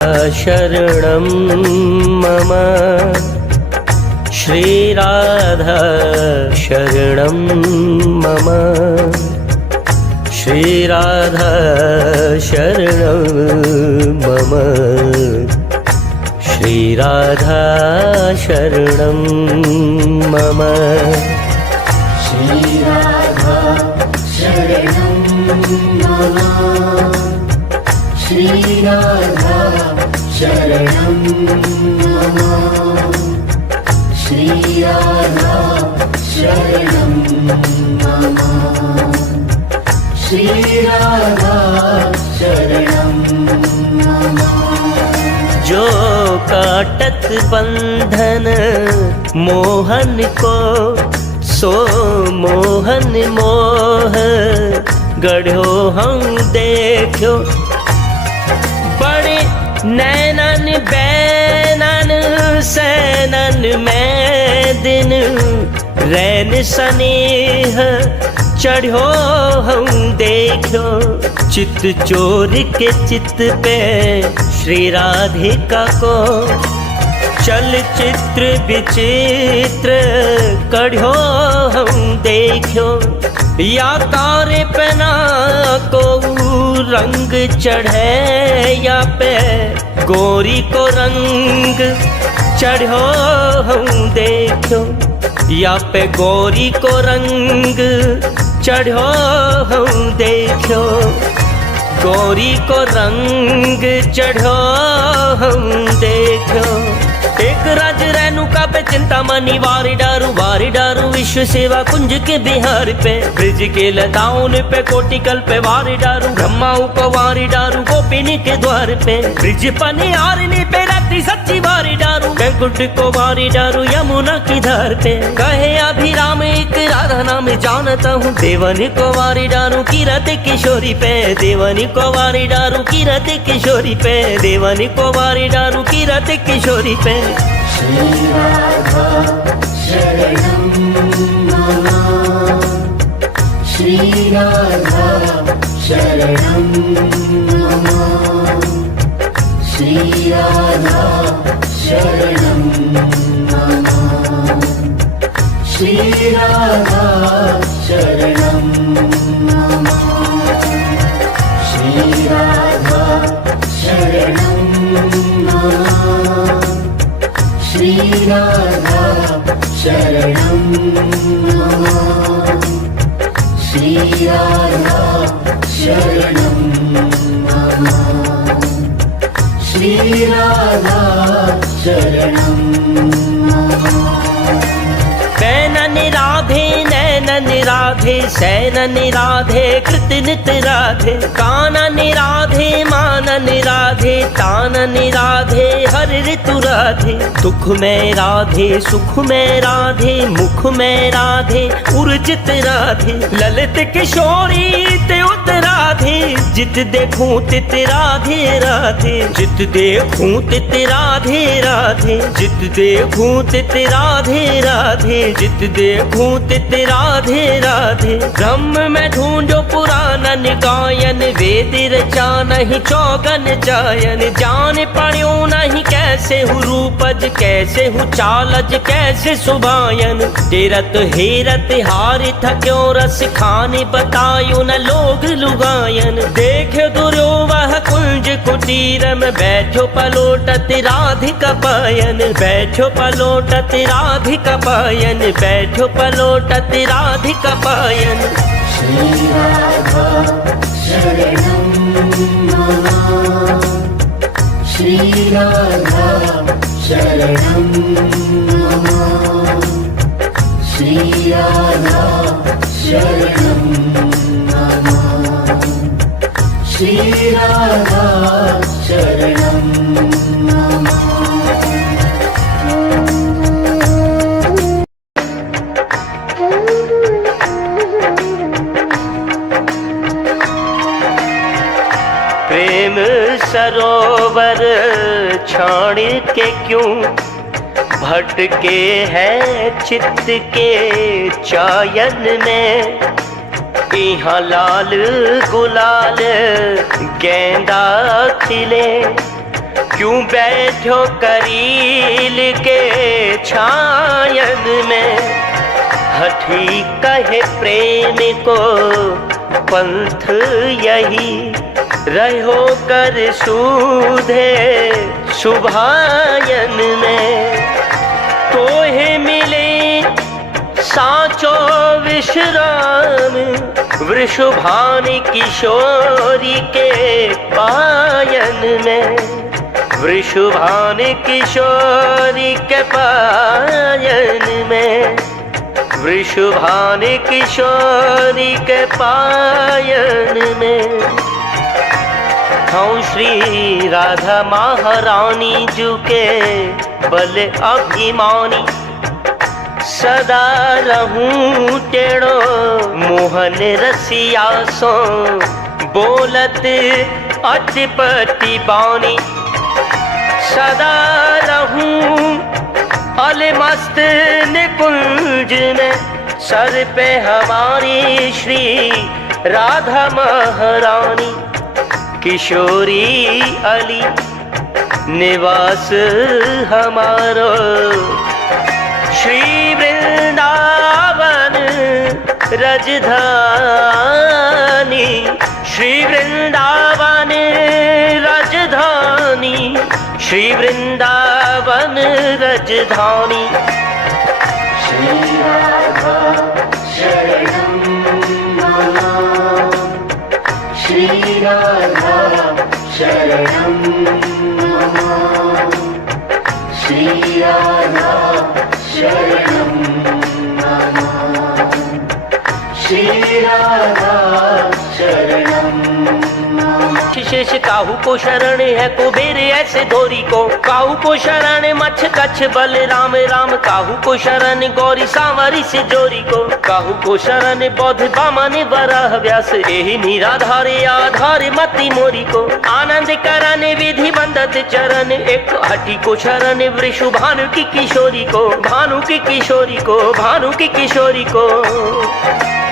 शरणं मम श्रीराधा शरणं मम श्रीराधा शरणं मम श्रीराधा शरणं मम श्रीराधा शरणं मम श्रीराधा शरणं मम श्रीराधा शरणं मम श्रीराधा शरणं मम। जो काटत बंधन मोहन को सो मोहन मोह गढ़ो हम देखो बड़े नैनन बैनन सैनन में दिन रैन स्नेह चढ़ो हम देखो चित चोर के चित पे श्री राधिका को चल चित्र विचित्र कढ़ो हम देखो या तारे पना को रंग चढ़े या पे गोरी को रंग चढ़ो हम देखो या पे गोरी को रंग चढ़ो हम देखो गोरी को रंग चढ़ो हम देखो। एक राज रेणुका पे चिंतामणि वारी डारू विश्व सेवा कुंज के बिहार पे ब्रिज के लताओं पे कोटिकल पे वारी डारू ब्रह्माऊ को वारी डारू गोपिनी के द्वार पे ब्रिज पनी आरनी पे रात्रि सच्ची वारी डारू वैकुंठ को वारी डारू यमुना की धार पे कहे अभिराम एक राधा नाम जानता हूँ देवनी को वारी डारू कीरत किशोरी पे देवनी को वारी डारू कीरत किशोरी पे देवनी को वारी डारू कीरत किशोरी पे श्रीराधा शरणं मम श्रीराधा शरणं मम श्रीराधा शरणं मम श्रीराधा शरणं मम श्रीराधा शरणं मम श्रीराधा शरणं मम श्रीराधा शरणं मम श्रीराधा शरणं मम। नैनन राधे नैनन राधे सैनन राधे कृतनित राधे कानन राधे मानन राधे तानन राधे हर ऋतु राधे दुख में राधे सुख में राधे मुख में राधे उर्जित राधे ललित किशोरी त्योत राधे जित देखूं तित राधे राधे जित देखूं तित राधे राधे जित देखूं तित राधे राधे जित देखूं तित राधे राधे ब्रह्म में ढूंढो पुराणन गायन वेद रचा नहीं चौगन जायन जान पड़ो नहीं कैसे हूँ रूपज कैसे हूँ चालज कैसे सुभायन तेरत हेरत हार थक्यो रस खाने बतायो न लोग लुगायन देखे दुर्यो वह कुंज कुटीर में बैठो पलोटत राधिका पायन बैठो पलोटत राधिका पायन बैठो पलोटत राधिका पायन। श्रीराधा शरणं मम श्रीराधा शरणं मम श्रीराधा शरणं मम श्रीराधा शरणं मम। प्रेम सरोवर छाण के क्यों भटके हैं चित्त के चायन में यहाँ लाल गुलाल गेंदा खिले क्यों बैठो करील के छायन में। हठी कहे प्रेम को पंथ यही, रहो कर सूधे सुभायन में। तोहे मिले साचो विश्राम, वृषभान किशोरी के पायन में। वृषभान किशोरी के पायन में। वृषभान किशोरी के पायन में। हूँ श्री राधा महारानी जू के बल अभिमानी, सदा रहूं टेढ़ो मोहन रसिया सो, बोलत अटपटी बानी। सदा रहूं अलमस्त निकुंज में, सर पे हमारी श्री राधा महारानी। किशोरी अली निवास हमारो, श्री वृंदावन रजधानी। श्री वृंदावन रजधानी, श्री वृंदावन रजधानी। श्री राधा शरणं मम, श्री राधा शरणं मम, श्री राधा शरणं मम, श्री राधा शरणं मम। शेष काहू को शरण है कुबेर ऐसे धोरी को, काहू को शरण मच्छ कच्छ बलराम राम। काहू को शरण गौरी सांवरी से जोरी को, काहू को शरण बौद्ध बामन वराह व्यास। यही निराधारे आधार मति मोरी को, आनंद करन विधि बंदत चरण। एक हठी को शरण वृषु भानु की किशोरी को, भानु की किशोरी को, भानु की किशोरी को।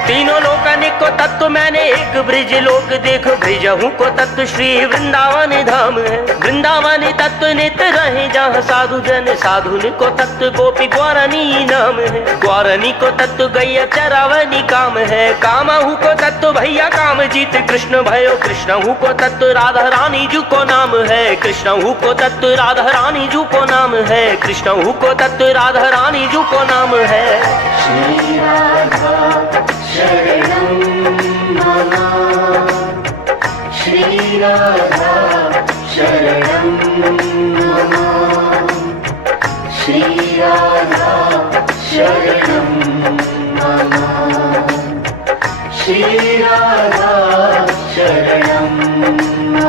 तीनों लोकन को तत्व मैंने एक ब्रिज लोक देखो, ब्रिजहूँ को तत्व श्री वृंदावन धाम है। वृंदावन तत्व नित रहे जहाँ साधु जन, साधु को तत्व गोपी ग्वारनी नाम है। ग्वारनी को तत्व गैया चरावनी काम है। कामहू को तत्व भैया काम जीत कृष्ण भयो, कृष्णहू को तत्व राधा रानी जू को नाम है। कृष्णहू को तत्व राधा रानी जू को नाम है। कृष्णहू को तत्व राधा रानी जू को नाम है। श्री राधा शरणं मम, श्री राधा शरणं मम, श्री राधा शरणं मम, श्री राधा शरणं मम।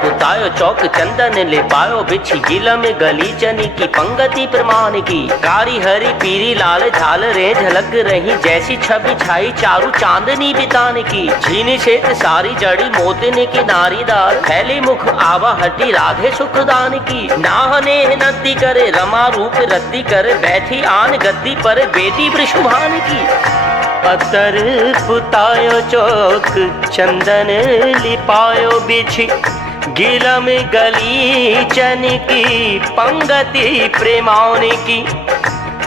पुतायो चौक चंदन ले पायो, बिछी गिला में गली चनी की पंगति प्रमाण की। कारी हरी पीरी लाल झाल रे झलक रही, जैसी छवि छाई चारू चांदनी बिताने की। झीनी शेत सारी जड़ी मोतने की नारीदार, फैली मुख आवा हटी राधे सुखदान की। नाहने नदी करे रमा रूप रद्दी कर, बैठी आन गद्दी पर बेटी वृषभान की। अतर पुतायो चौक चंदन लिपायो बिछी, गिलम गली चन की पंगति प्रेमान की।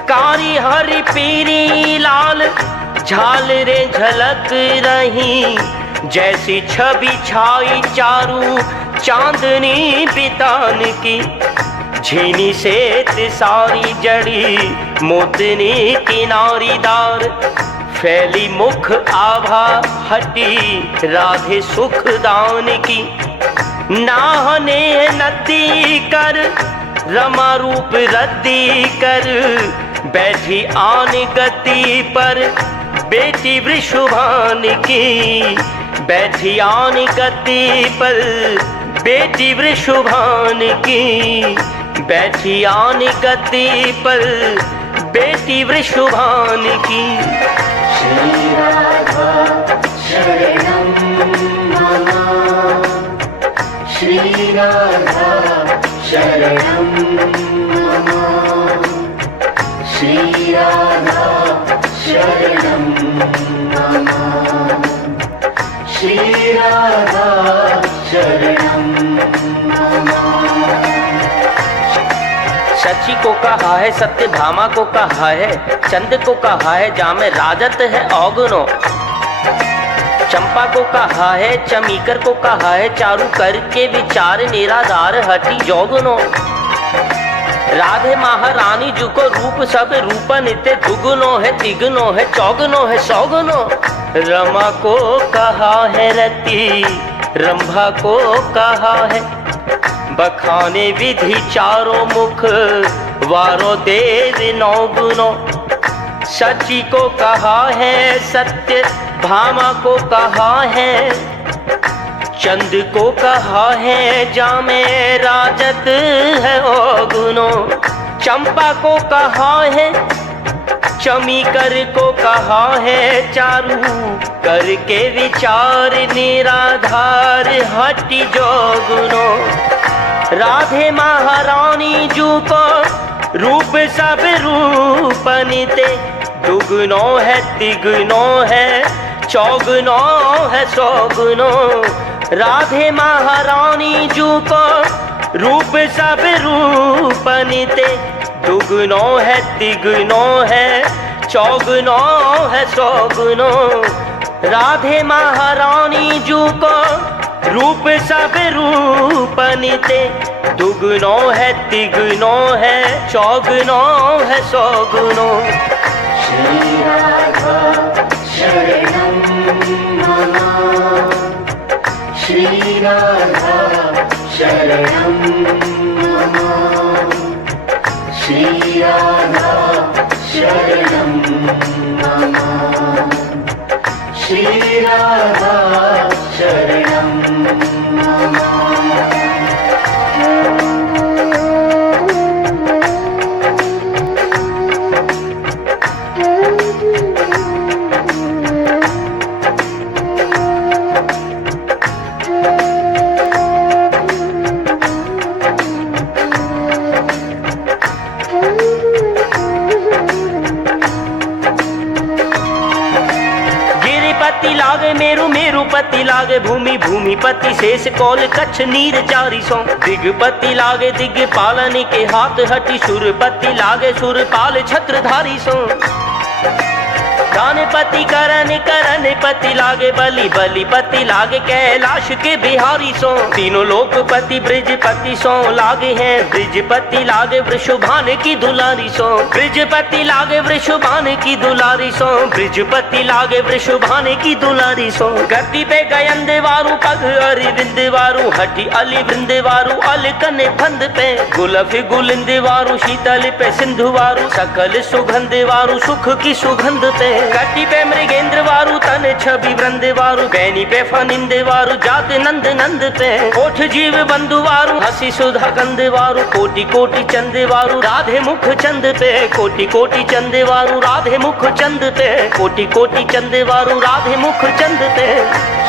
कारी हरी पीरी लाल झाल रे झलक रही, जैसी छवि छाई चारू चांदनी बितान की। झीनी से सारी जड़ी मोतनी किनारीदार, फैली मुख आभा हटी राधे सुखदान की। नाहने नदी कर रमा रूप रद्दी कर, बैठी आन गति पर बेटी वृषभान की। बैठी आन गति पर बेटी वृषभान की। बैठी आन गति पर बेटी वृषभान की। श्री राधा शरणं मम, श्री राधा शरणं मम, श्री राधा शरणं मम, श्री राधा शरणं मम। शची को कहा है, सत्यभामा को कहा है, चंद को कहा है जामे राजत है औगुनो। चंपा को कहा है, चमीकर को कहा है, चारु करके विचार निराधार हटी जोगुनो। राधे महारानी जी को रूप सब रूपन ते दुगुनो है, तिगुनो है, चौगुनो है, सौगुनो। रमा को कहा है रति, रंभा को कहा है बखाने विधि चारों मुख, वारो देव नौ गुनो। सची को कहा है, सत्य भामा को कहा है, चंद को कहा है जामे राजत है ओ गुनो। चंपा को कहा है, चमीकर को कहा है, चारू करके विचार निराधार हटि जो गुनो। राधे महारानी जू को रूप सब रूपनिते, दुगुनो है, तिगुनो है, चौगुनो है, सौगुनो। राधे महारानी जू को रूप सब रूपनिते, दुगुनो है, तिगुनो है, चौगुनो है, सौगुनो। राधे महारानी जू को रूप सब रूपनिते, दुगुनो है, तिगुनो है, चौगुनो है, सौगुनो। श्री राधा शरणं मम, श्री राधा शरणं मम, श्री राधा शरणं मम, श्री राधा शरणं मम। गिरिपति लागे मेरु, मेरुपति लागे भूमि, भूमिपति शेष कौल कच्छ नीर चारी सौ। दिगपति लागे दिग्पालन के हाथ हटी, सुरपति लागे सुरपाल छत्रधारी सो। दानपति करण करणपति लागे बलि, बलिपति लागे कैलाश के बिहारी सो। तीनों लोकपति ब्रिजपति सो लागे हैं, ब्रिजपति लागे वृषभान की दुलारी सो। ब्रिजपति लागे वृषभान की दुलारी सो, ब्रिजपति लागे वृषभान की दुलारी सो। गति पे गयन देवारू पग अरिविंद वारू, हटी अली वृंद वारू अलकने फंद पे। गुलफ गुलिंद वारू शीतल पे सिंधु वारू, सकल सुगंध वारू सुख की सुगंध पे। गति पे मृगेंद्र वारू तन छवि वृंद वारू, बैनी पे फनिंद वारू जात नंद नंद पे। ओठ जीव बंधु वारू हसी सुधा गंध वारू, कोटि कोटि चंद वारू राधे मुख चंद पे। कोटि कोटि चंद वारू राधे मुख चंद पे, कोटि कोटि चंद वारू राधे मुख चंद पे।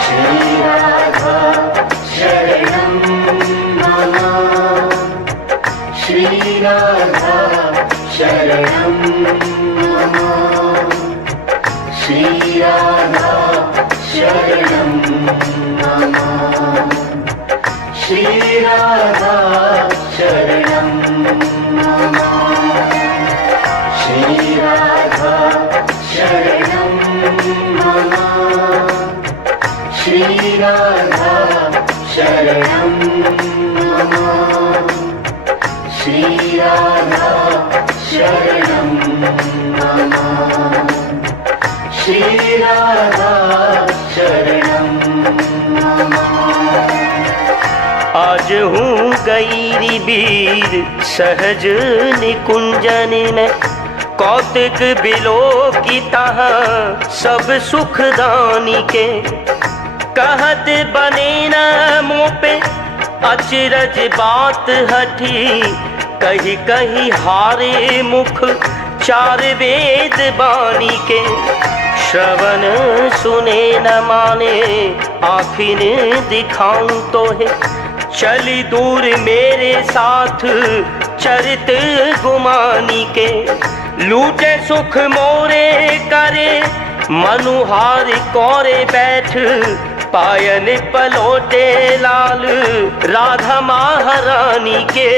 श्री राधा शरणं मम, श्री राधा शरणं मम, श्री राधा शरणं मम, श्री राधा शरणं मम, श्री राधा शरणं मम, श्री राधा शरणं मम, श्री राधा शरणं मम, श्री राधा शरणं मम। आज हूँ गईरी वीर सहज निकुंजन में, कौतिक बिलो की तह सब सुखदानी के। कहत बने न मुँह पे अचरज बात हठी, कहीं कहीं हारे मुख चार वेद बानी के श्रवण सुने न माने, आखिर दिखाऊं तो है चली दूर मेरे साथ चरित गुमानी के। लूटे सुख मोरे करे मनुहार कोरे बैठ, पायन पलोटे लाल राधा महारानी के।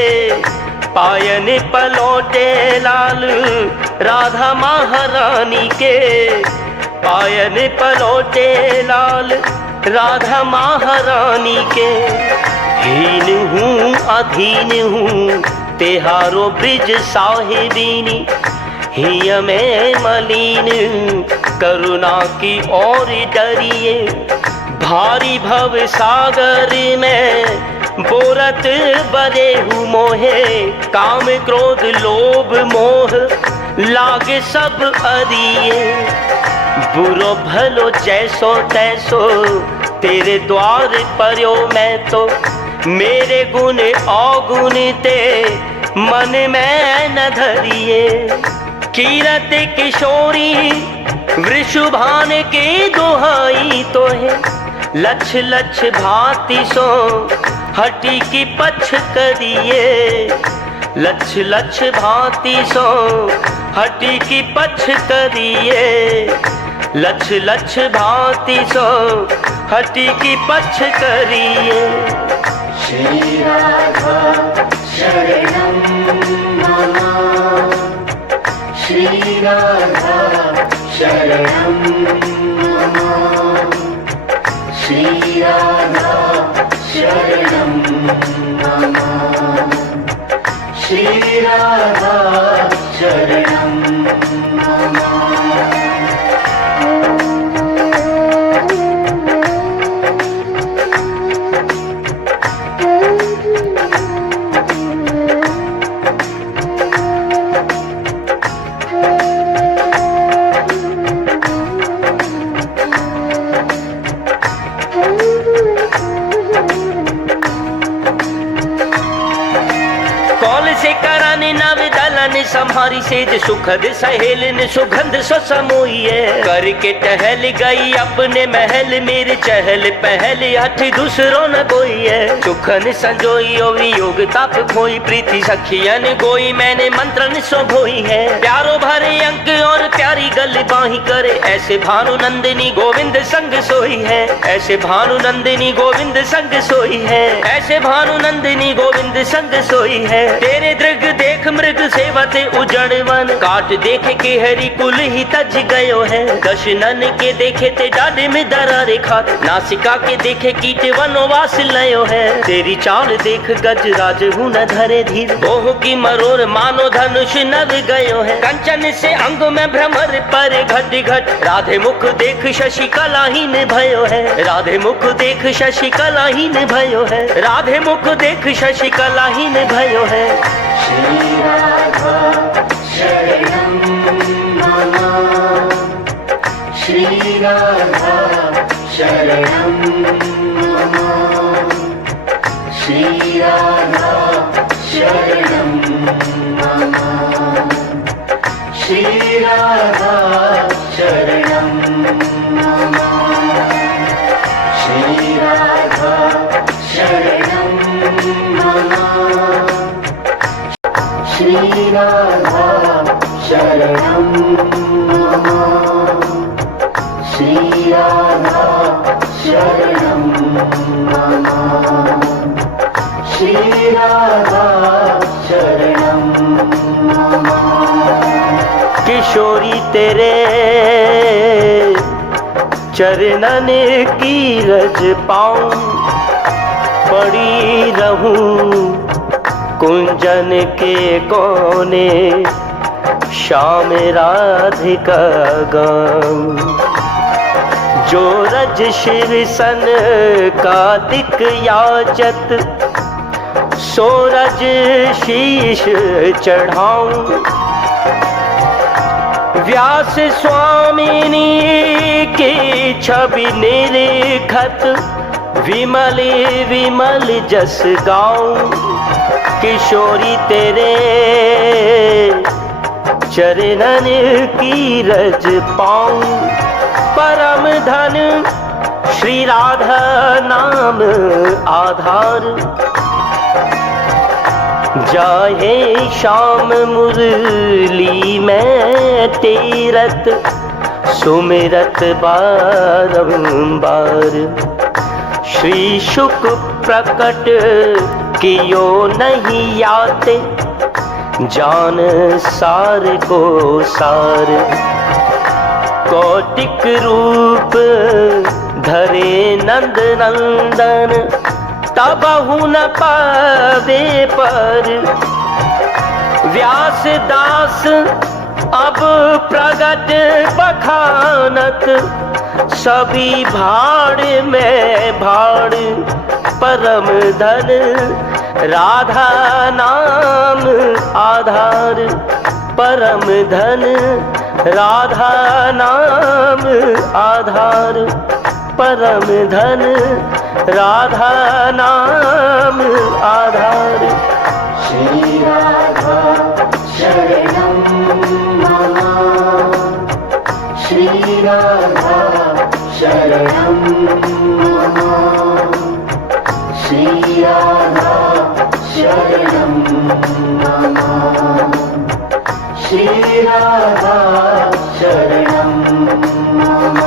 पायन पलोटे लाल राधा महारानी के। पायन पलोटे लाल राधा महारानी के। हीन हूँ अधीन हूँ तेहारो ब्रिज साहिबिनी, हिय में मलिन करुणा की ओर डरिए। भारी भव सागर में बोरत बरे हूँ मोहे, काम क्रोध लोभ मोह लागे सब अरिए। बुरो भलो जैसो तैसो तेरे द्वार पर्यो मैं तो, मेरे गुण अवगुण ते मन में न धरिए। कीरत किशोरी वृषभान के दुहाई तो है, लछ लछ भांति सो हटी की पछ करिए। लछ लछ भांति सो हटी की पछ करिए। लछ लछ भांति सो हटी की पछ करिए। श्री राधा शरणं मम, श्री राधा शरणं मम, श्री राधा शरणं मम, श्री राधा शरणं मम। संहारी सेज सुखद सहेलन सुगंध सो समोइए। करके टहल गई अपने महल मेरे चहल पहल, हठ दूसरों न गोइए। सुखन संजोई ओ वियोग ताप खोई, प्रीति सखियन गोई मैंने मंत्रन सो भोई है। प्यारो भरे अंक और प्यारी गल बाही करे, ऐसे भानु नंदिनी गोविंद संग सोई है। ऐसे भानु नंदिनी गोविंद संग सोई है। ऐसे भानु नंदिनी गोविंद संग सोई है। तेरे दृग देख मृग सेवते उजड़वन, काट देखे के हरि कुल ही तज गयो है। दशनन के देखे ते डाढ़ में दरारे खात, नासिका के देखे कीट वनवास लयो है। तेरी चाल देख गजराज हूँ न धरे धीर, बोह की मरोर मानो धनुष नव गयो है। कंचन से अंग में भ्रमर पर घट घट, राधे मुख देख शशि कलाहीन भयो है। राधे मुख देख शशि कलाहीन भयो है। राधे मुख देख शशि कलाहीन भयो है। श्री राधा शरणं मम, श्री राधा शरणं मम, श्री राधा शरणं मम, श्री राधा शरणं मम, श्री राधा शरणं मम, श्री राधा शरणं मम, श्री राधा शरणं मम, श्री राधा शरणं मम। किशोरी तेरे चरणन की रज पाऊं, पड़ी रहूं कुंजन के कोने, श्याम राधिका गाऊं। जो रज शिव सन का दिक याचत, सो रज शीश चढ़ाऊं। व्यास स्वामिनी की छवि निरखत, विमल विमल जस गाऊं। किशोरी तेरे चरणन की रज पाऊं। परम धन श्री राधा नाम आधार। जाहे शाम मुरली में तीरथ, सुमिरत बारंबार। श्री शुक प्रकट कियो नहीं आते, जान सार को सार। कौटिक रूप धरे नंद नंदन, तबहु न पावे पर। व्यास दास अब प्रगट बखानत, सभी भाड़ में भाड़। परम धन राधा नाम आधार। परम धन राधा नाम आधार। परम धन राधा नाम आधार। श्री राधा शरणं मम। श्री राधा शरणं मम। श्री राधा शरणं मम। श्री राधा शरणं मम।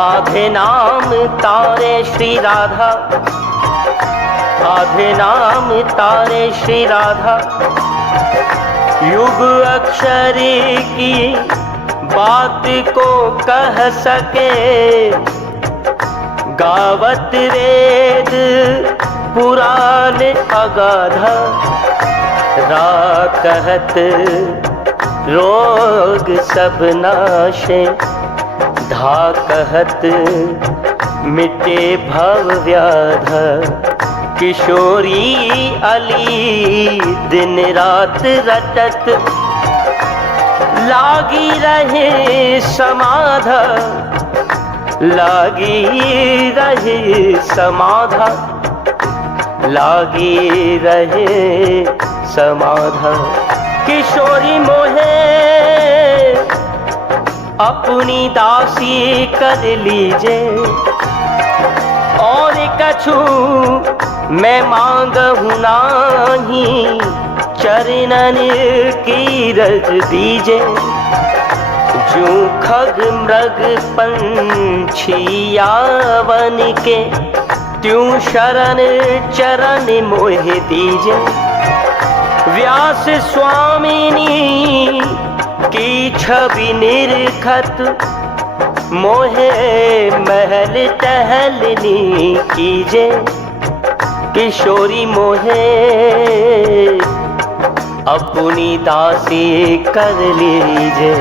आधे नाम तारे श्री राधा, आधे नाम तारे श्री राधा। युग अक्षरी की बात को कह सके, गावत वेद पुराण अगाधा। रा कहत रोग सब नाशे, धा कहत मिटे भव व्याध। किशोरी अली दिन रात रटत, लागी रहे समाधा। लागी रहे समाधा। लागी रहे समाधा। किशोरी मोहे अपनी दासी कर लीजे, और कछु मैं मांगहु नाही। चरणन की रज दीजे, जो खग मृग पंछी यावन के, त्यों शरण चरण मोह दीजे। व्यास स्वामिनी की छवि निरखत, मोहे महल टहलनी कीजे। किशोरी मोहे अपनी दासी कर लीजे।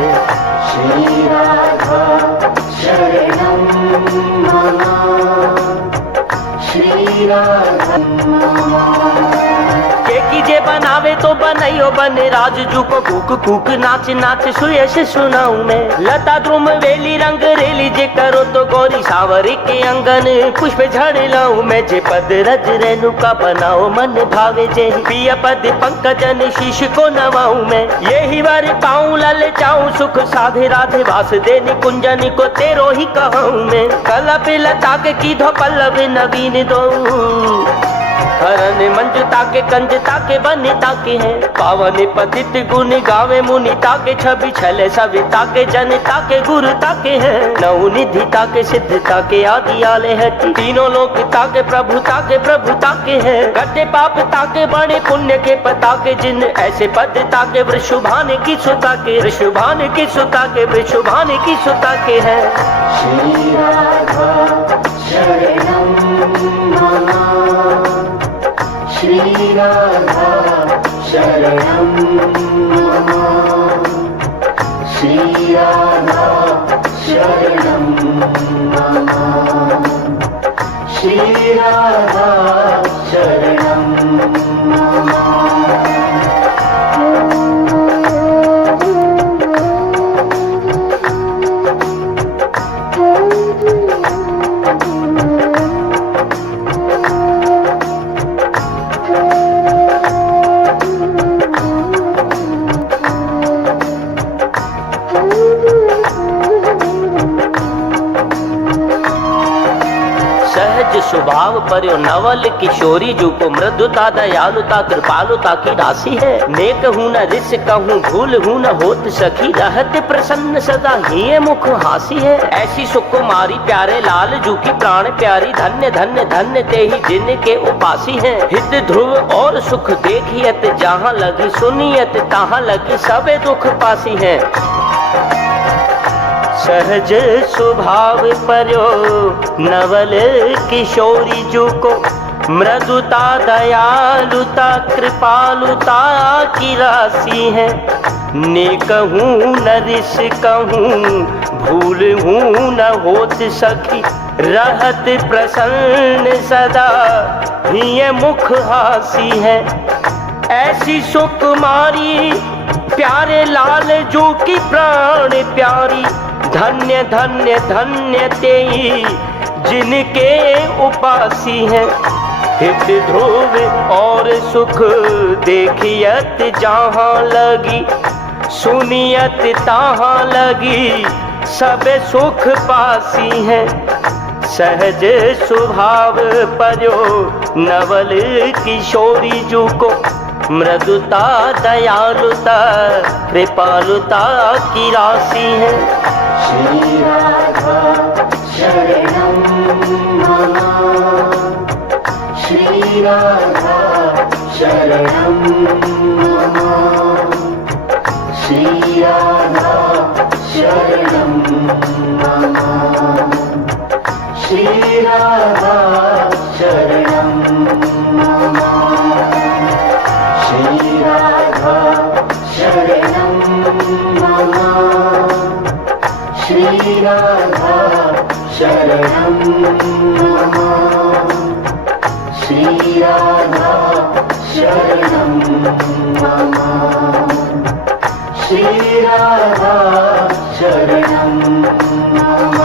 श्री राधा शरणं मम। श्री राधा के कीजे बनावे तो बनैयो बने, राजजू को कूक कूक नाच नाच सुयश सुनाऊं मैं। लता द्रुम वेली रंग रेली जे करो तो गौरी सावरी के अंगन पुष्प झड़ लाऊं मैं। जे पद रज रेणुका बनाओ मन भावे, जे पिया पद पंकजन शीश को नवाऊं मैं। यही वर पाऊं लल जाऊं सुख साधे, राधे वास देनी कुंजन को तेरो ही कहूं मैं। कलप लता के कीधो पल्लव नवीन दो, हरण मंजुता के कंजता के बनिता के हैं। पावन पतित गुण गावे मुनिता के, छवि छले सविता के जनता के गुरुता के हैं। नौ निधिता के सिद्धता के आदि आले है, तीनों लोकता के प्रभुता के प्रभुता के हैं। घटे पापता के बड़े पुण्य के पता के, जिन ऐसे पदता के वृषभान की सुता के। वृषभान की सुता के, वृषभान की सुता के हैं। श्री राधा शरणं मम। श्री राधा शरणं मम। श्री राधा शरणं मम। श्री राधा शरणं मम। सहज स्वभाव पर्यो नवल किशोरी जू को मृदुता दयालुता कृपालुता की राशि है। नेक हूँ न रिस कहूँ भूल हूँ न होत सखी, रहत प्रसन्न सदा ही मुख हासी है। ऐसी सुकुमारी प्यारे लाल जू की प्राण प्यारी, धन्य धन्य धन्य ते ही जिनके उपासी है। हित ध्रुव और सुख देखियत जहाँ लगी, सुनियत तहाँ लगी सबे दुख पासी है। सहज स्वभाव पर्यो नवल किशोरी जू को मृदुता दयालुता कृपालुता की राशि है। नेक हूँ न रिस कहूँ भूल हूँ न होत सखी, रहत प्रसन्न सदा ही मुख हासी है। ऐसी सुकुमारी प्यारे लाल जू की प्राण प्यारी, धन्य धन्य धन्य ते ही जिनके उपासी हैं। हित ध्रुव और सुख देखियत जहाँ लगी, सुनियत तहाँ लगी सब सुख पासी हैं। सहज स्वभाव पर्यो नवल किशोरी जू को मृदुता दयालुता कृपालुता की राशि है। श्री राधा शरणं मम। श्री राधा शरणं मम। श्री राधा शरणं मम। श्री राधा शरणं मम। श्री राधा शरणं मम। श्री राधा शरणं मम। श्री राधा शरणं मम। श्री राधा शरणं मम।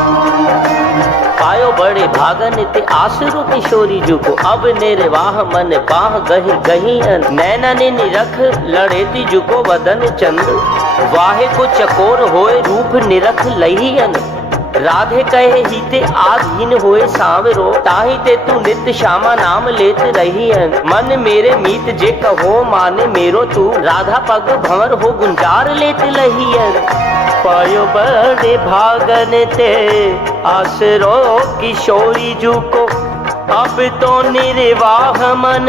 पायो बड़े भागन ते आसुरु किशोरी जू को, अब निर्वाह मन बाह गही गही अन। नैनन निरख लड़ेती जू को वदन चंद, वाहे को चकोर होए रूप निरख लही अन। राधे कहे ही ते आधीन होए सांवरो, ताही ते तू नित्य श्यामा नाम लेत रही अन। मन मेरे मीत जे कहो माने मेरो तू, राधा पग भंवर हो गुंजार लेत लही अन। पायो बड़े भागन ते आसरो किशोरी जू को, अब तो निर्वाह मन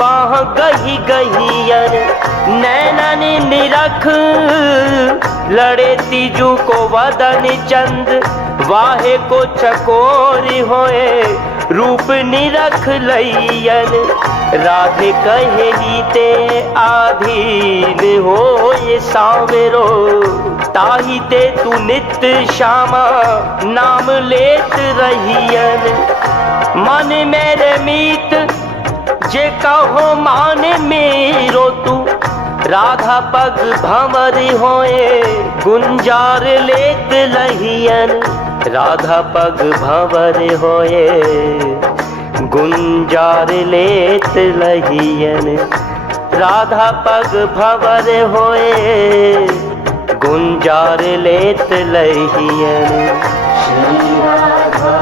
बाह गही गही अन। नैनन निरख लड़े तीजू को वदन चंद, वाहे को चकोरी होए रूप निरख लयन। राधे कहे ही ते आधीन होए सांवरो, ताही ते तू नित्य श्यामा नाम लेत रहियन। मन मेरे मीत जे कहो माने मेरो तू, राधा पग भंवर होए गुंजार लेत लहियन। राधा पग भंवर होए गुंजार लेत लहियन। राधा पग भंवर होए गुंजार लेत लहियन। श्री राधा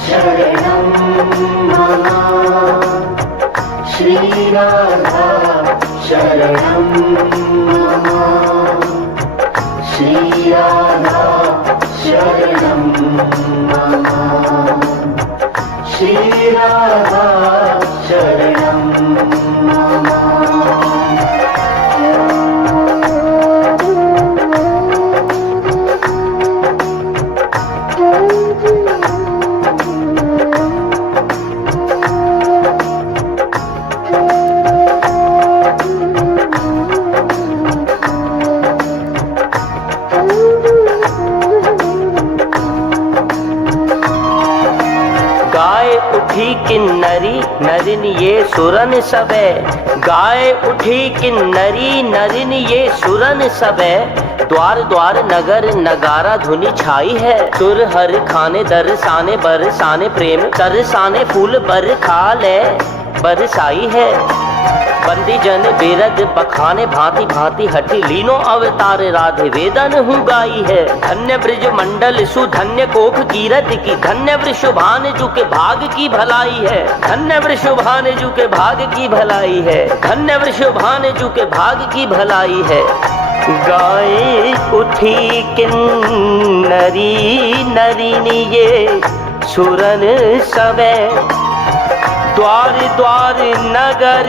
शरणं मम। श्री राधा शरणं मम। श्री राधा शरणं मम। श्री राधा शरणं मम। गाय गाय उठी किन्नरी नरिन ये सुरन सबे, गाय उठी किन्नरी नरिन ये सुरन सबे, द्वार द्वार नगर नगारा धुनी छाई है, सुर हर खाने दरसाने बरसाने प्रेम तरसाने फूल बरखाले बरसाई है, बंदी जन बेरद बखाने भांति भांति हठी लीनो अवतार राधे वेदन हूँ गाई है, धन्य ब्रज मंडल सुधन्य कोख कीरत की, धन्य वृषभान जू के भाग की भलाई है, धन्य वृषभान जू के भाग की भलाई है, धन्य वृषभान जू के भाग की भलाई है। गाय उठी किन्नरी नरिनी ये सुरन सबे, द्वार द्वार नगर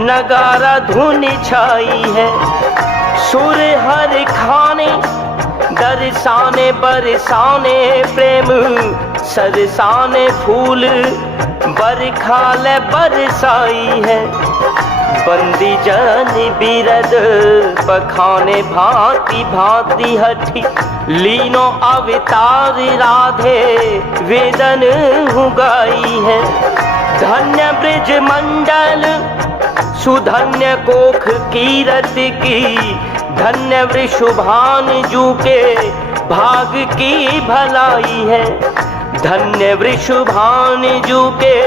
नगारा धुन छाई है, सुर हर खाने दरसाने बरसाने प्रेम सरसाने फूल बरखाल बरसाई है, बंदी जन बिरद बखाने भांति भांति हठी लीनो अवतार राधे वेदन हूँ गाई है, धन्य ब्रज मंडल सुधन्य कोख कीरत की, धन्य वृषभान जू के भाग की भलाई है, धन्य वृषभान जू के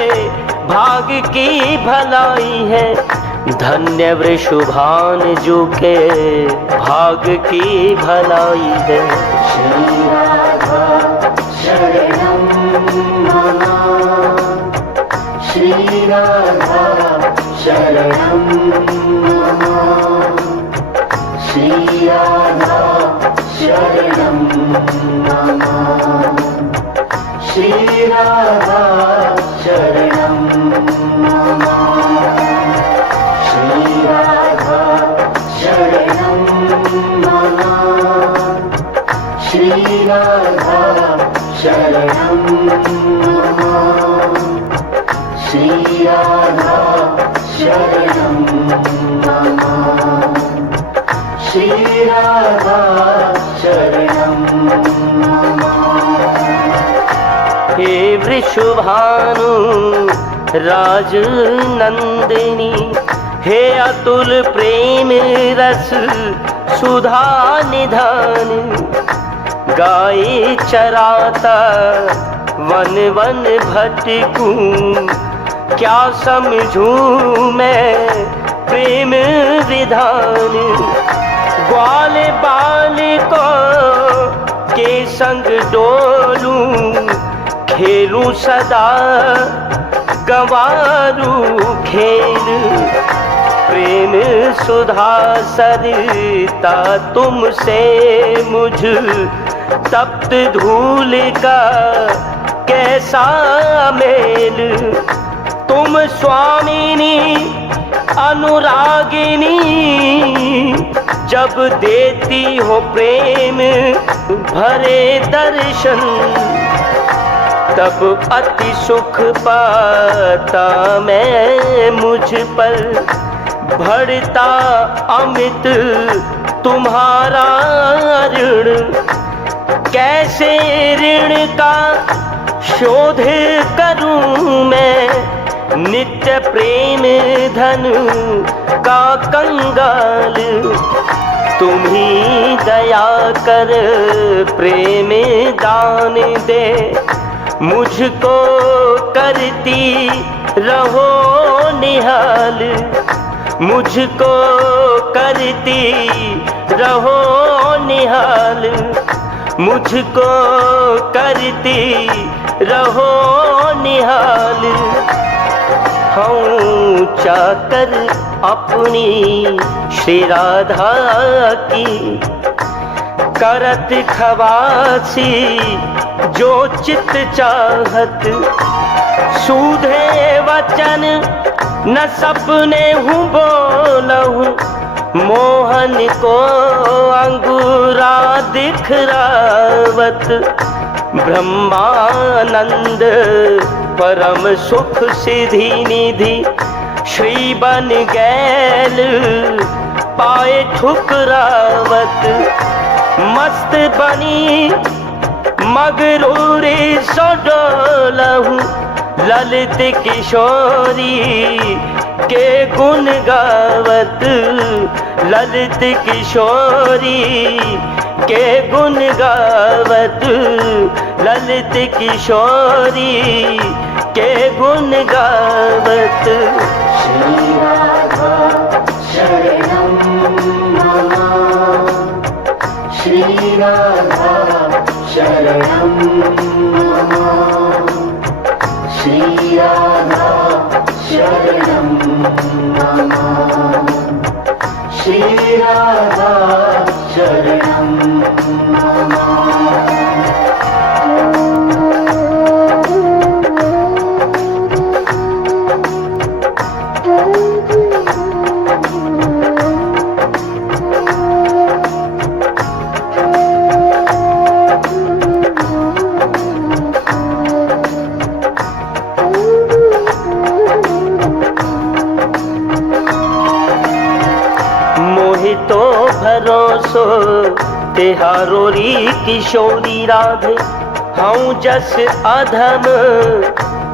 भाग की भलाई है, धन्य वृषभान जू के भाग की भलाई है। श्री राधा शरणं मम, श्री राधा शरणं मम, श्री राधा शरणं मम, श्री राधा शरणं मम, श्री राधा शरणं मम, श्री राधा शरणं मम, श्री राधा शरणं मम, श्री राधा शरणं मम। हे वृषभानु राज नंदिनी, हे अतुल प्रेम रस सुधा निधान, गाय चराता वन वन भटकूं, क्या समझूं मैं प्रेम विधान, ग्वाल बाल को के संग डोलूं, खेलूं सदा गंवारू खेल, प्रेम सुधा सरिता तुमसे मुझ तप्त धूल का कैसा मेल, तुम स्वामिनी अनुरागिनी, जब देती हो प्रेम भरे दर्शन, तब अति सुख पाता मैं मुझ पर, बढ़ता अमित तुम्हारा ऋण, कैसे ऋण का शोध करूं मैं, नित्य प्रेम धन का कंगाल, तुम्ही दया कर प्रेम दान दे, मुझको करती रहो निहाल, मुझको करती रहो निहाल, मुझको करती रहो निहाल, हूँ चाकर अपनी श्री राधा की, करत खवासी जो चित चाहत, सूधे वचन न सपने हूँ बोलहूँ, मोहन को अंगूरा दिखरावत, ब्रह्मानंद परम सुख सिद्धि निधि, श्री बन गैल पाए ठुकरावत, मस्त बनी मगरूरी सो डोलहूँ, ललित किशोरी के गुण गावत, ललित किशोरी के गुण गावत, ललित किशोरी के गुण गावत। श्री राधा शरणं मम, श्री राधा शरणं मम, श्री राधा शरणं मम, श्री राधा शरणं मम। तो भरोसो तिहारो री किशोरी राधे, हूँ जस अधम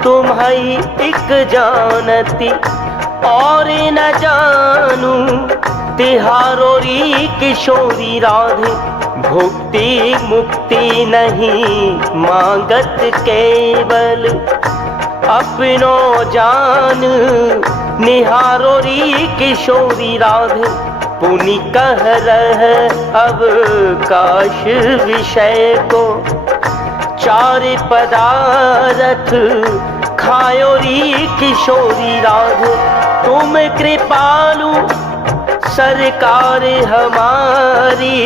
तुम्हारी एक जानती, और न जानू तिहारो री किशोरी राधे। भुक्ति मुक्ति नहीं मांगत केवल, अपनो जान निहारो री किशोरी राधे। पुनि कह रहे अब काश विषय को, चार पदार्थ खायो री किशोरी राधे। तुम कृपालु सरकार हमारी,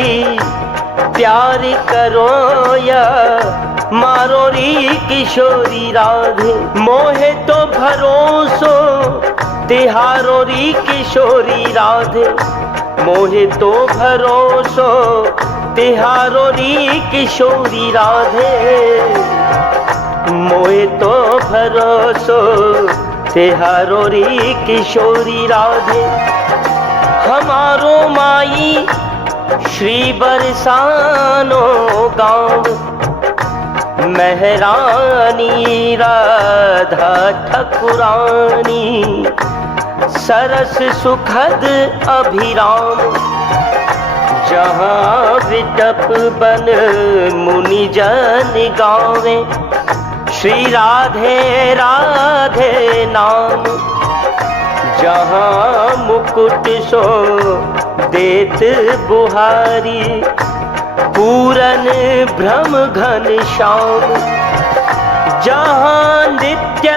प्यार करो या मारो री किशोरी राधे। मोहे तो भरोसो तिहारो री किशोरी राधे, मोहे तो भरोसो तिहारो री किशोरी राधे, मोहे तो भरोसो तिहारो री किशोरी राधे। हमारो माई श्री बरसानो गाँव, महरानी राधा ठकुरानी, सरस सुखद अभिराम। जहाँ विटप बन मुनि जन गावे, श्री राधे राधे नाम। जहाँ मुकुट सो देत बुहारी, पूरन भ्रम घन श्याम। जहाँ नित्य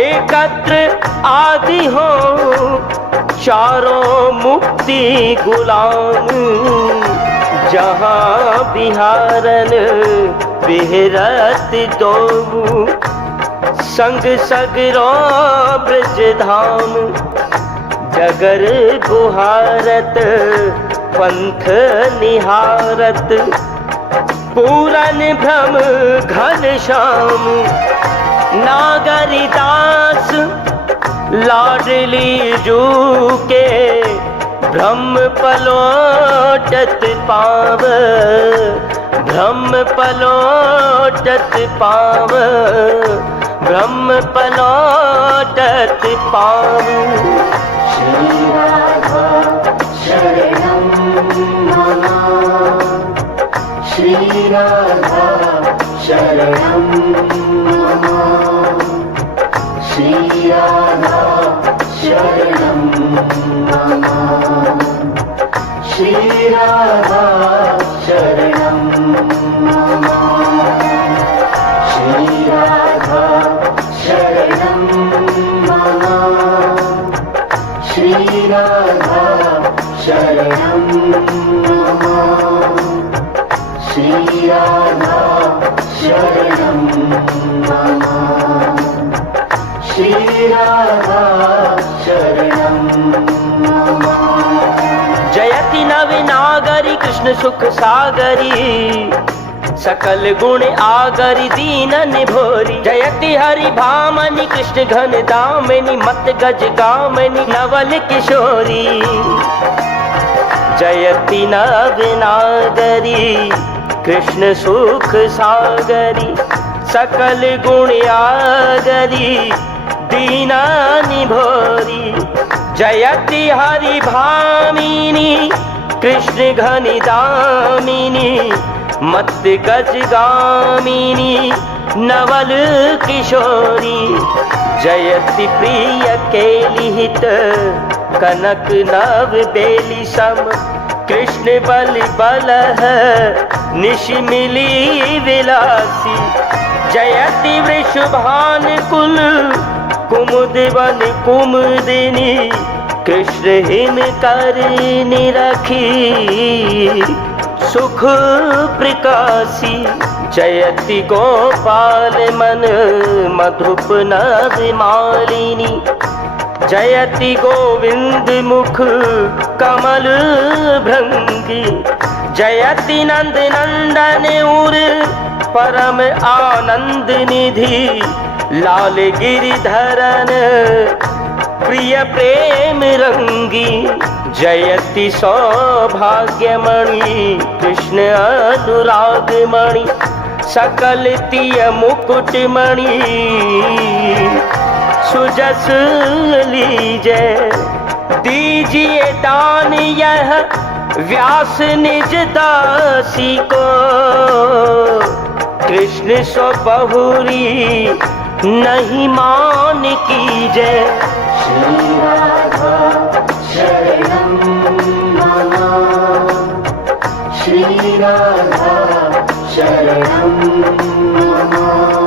एकत्र आदि हो, चारों मुक्ति गुलाम। जहाँ बिहारन बिहरत दो, संग सगरो ब्रज धाम। जगर गुहारत पंथ निहारत, पूरन भ्रम घन श्याम। नागरिदास लाडली जू के, ब्रह्म पलोटत पाव, ब्रह्म पलोटत पाव, ब्रह्म पलोटत पाव। श्री राधा शरणं मम, श्री राधा शरणं मम, श्री राधा शरणं मम, श्री राधा शरणं मम, श्री राधा शरणं मम, श्री राधा शरणं मम, श्री राधा शरणं मम, श्री राधा शरणं मम। जयति नवनागरी कृष्ण सुख सागरी, सकल गुण आगरी दीनन भोरी। जयति हरि भामनि कृष्ण घन दामिनी, मत गज गामिनी नवल किशोरी। जयति नवनागरी कृष्ण सुख सागरी, सकल गुण आगरी दीना निभोरी जयति हरि भामिनी कृष्ण घनि दामिनी मत गज गामिनी नवल किशोरी जयति प्रिय केलिहित कनक नव बेली सम कृष्ण बल बलह निश मिली विलासी जयति वृषभान कुल कुमुद वन कुमुदिनी कृष्ण हिम कर निरखी सुख प्रकाशी जयति गोपाल मन मधुप नद मालिनी जयति गोविंद मुख कमल भृंगी जयति नंद नंदन उर परम आनंद निधि लाल गिरिधरन प्रिय प्रेम रंगी जयति सौभाग्यमणि कृष्ण अनुरागमणि सकल तिय मुकुटमणि सुजस लीजय दीजिए दान यह व्यास निज दासी को कृष्ण सो बहुरी नहीं मान कीजय श्री राधा शरणं मम श्री राधा शरणं मम